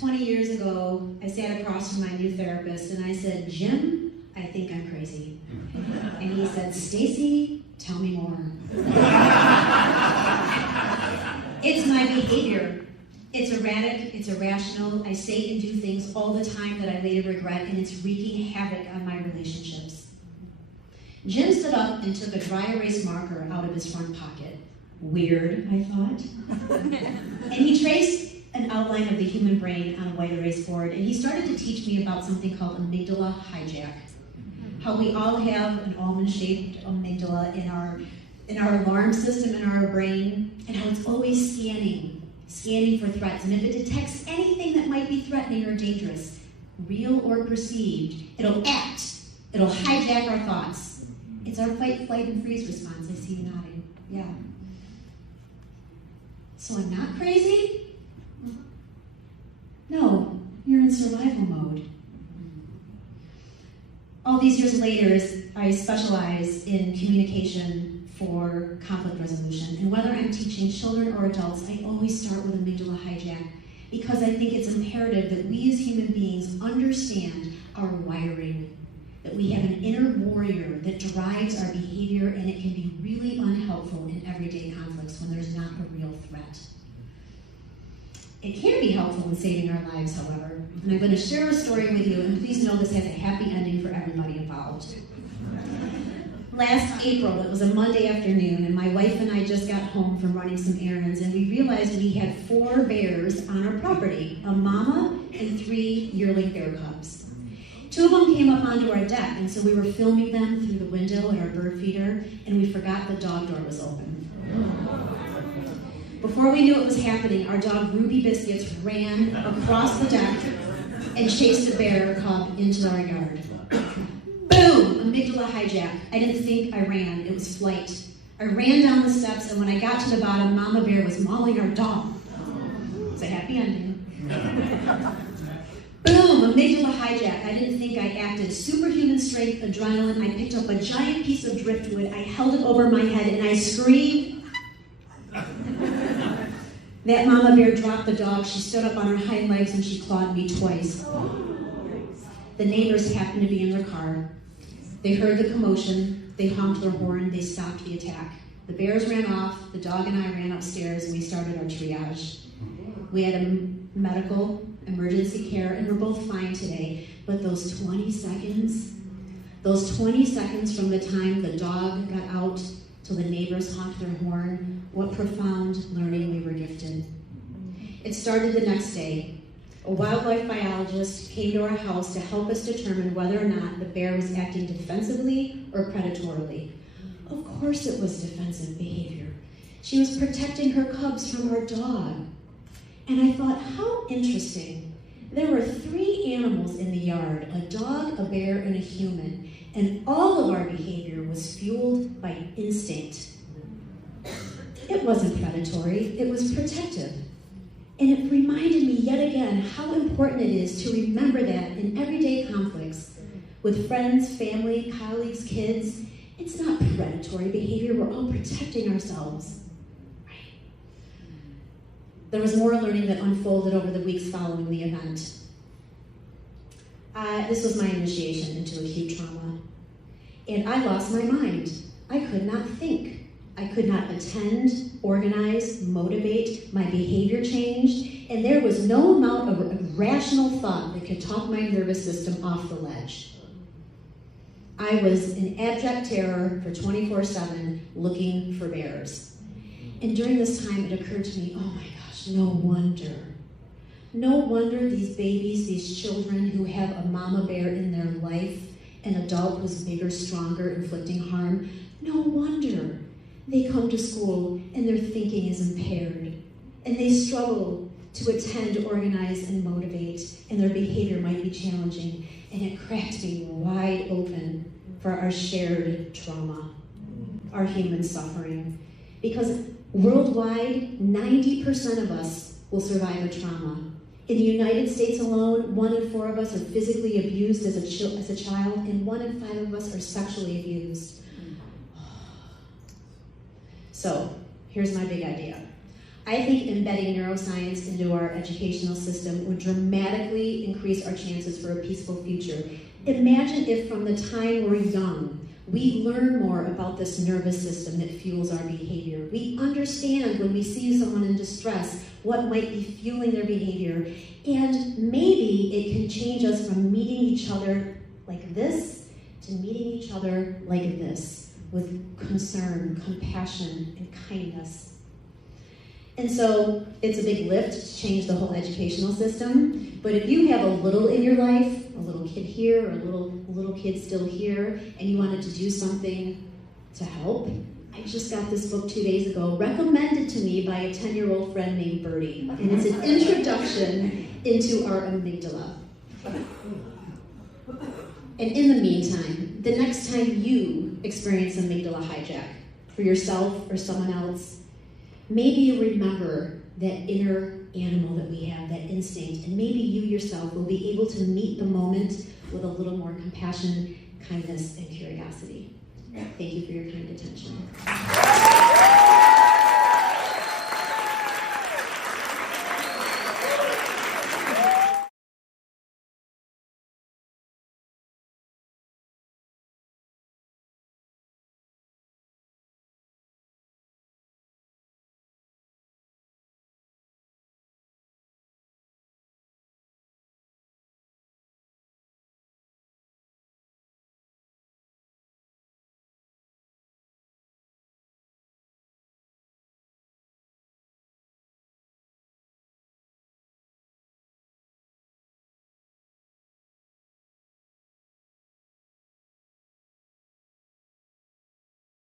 20 years ago, I sat across from my new therapist and I said, Jim, I think I'm crazy. And he said, Stacy, tell me more. It's my behavior. It's erratic, it's irrational. I say and do things all the time that I later regret, and it's wreaking havoc on my relationships. Jim stood up and took a dry erase marker out of his front pocket. Weird, I thought. And he traced an outline of the human brain on a white erase board, and he started to teach me about something called amygdala hijack. How we all have an almond-shaped amygdala in our alarm system in our brain, and how it's always scanning for threats. And if it detects anything that might be threatening or dangerous, real or perceived, it'll act. It'll hijack our thoughts. It's our fight, flight, and freeze response. I see you nodding. Yeah. So I'm not crazy? No, you're in survival mode. All these years later, I specialize in communication for conflict resolution. And whether I'm teaching children or adults, I always start with amygdala hijack because I think it's imperative that we as human beings understand our wiring, that we have an inner warrior that drives our behavior, and it can be really unhelpful in everyday conflicts when there's not a real threat. It can be helpful in saving our lives, however, and I'm going to share a story with you, and please know this has a happy ending for everybody involved. Last April, it was a Monday afternoon, and my wife and I just got home from running some errands, and we realized we had 4 bears on our property, a mama and 3 yearling bear cubs. 2 of them came up onto our deck, and so we were filming them through the window at our bird feeder, and we forgot the dog door was open. Before we knew what was happening, our dog Ruby Biscuits ran across the deck and chased a bear cub into our yard. Boom! Amygdala hijack. I didn't think, I ran. It was flight. I ran down the steps, and when I got to the bottom, Mama Bear was mauling our dog. It's a happy ending. Boom! Amygdala hijack. I didn't think I acted. Superhuman strength, adrenaline. I picked up a giant piece of driftwood. I held it over my head, and I screamed. That Mama Bear dropped the dog. She stood up on her hind legs, and she clawed me twice. The neighbors happened to be in their car. They heard the commotion, they honked their horn, they stopped the attack. The bears ran off, the dog and I ran upstairs, and we started our triage. We had a medical emergency care, and we're both fine today, but those 20 seconds from the time the dog got out till the neighbors honked their horn, what profound learning we were gifted. It started the next day. A wildlife biologist came to our house to help us determine whether or not the bear was acting defensively or predatorily. Of course it was defensive behavior. She was protecting her cubs from our dog. And I thought, how interesting. There were 3 animals in the yard, a dog, a bear, and a human, and all of our behavior was fueled by instinct. It wasn't predatory, it was protective. And it reminded me yet again how important it is to remember that in everyday conflicts with friends, family, colleagues, kids, it's not predatory behavior. We're all protecting ourselves. Right? There was more learning that unfolded over the weeks following the event. This was my initiation into acute trauma. And I lost my mind. I could not think. I could not attend, organize, motivate. My behavior changed, and there was no amount of rational thought that could talk my nervous system off the ledge. I was in abject terror for 24/7, looking for bears. And during this time, it occurred to me, oh my gosh, no wonder these babies, these children who have a mama bear in their life, an adult who's bigger, stronger, inflicting harm, no wonder they come to school and their thinking is impaired, and they struggle to attend, organize, and motivate, and their behavior might be challenging, and it cracked me wide open for our shared trauma, our human suffering. Because worldwide, 90% of us will survive a trauma. In the United States alone, 1 in 4 of us are physically abused as a child, and 1 in 5 of us are sexually abused. So, here's my big idea. I think embedding neuroscience into our educational system would dramatically increase our chances for a peaceful future. Imagine if from the time we're young, we learn more about this nervous system that fuels our behavior. We understand when we see someone in distress what might be fueling their behavior, and maybe it can change us from meeting each other like this to meeting each other like this, with concern, compassion, and kindness. And so it's a big lift to change the whole educational system, but if you have a little in your life, a little kid here, or a little kid still here, and you wanted to do something to help, I just got this book 2 days ago, recommended to me by a 10-year-old friend named Birdie, and it's an introduction into our amygdala. And in the meantime, the next time you experience amygdala hijack for yourself or someone else, maybe you remember that inner animal that we have, that instinct, and maybe you yourself will be able to meet the moment with a little more compassion, kindness, and curiosity. Thank you for your kind attention.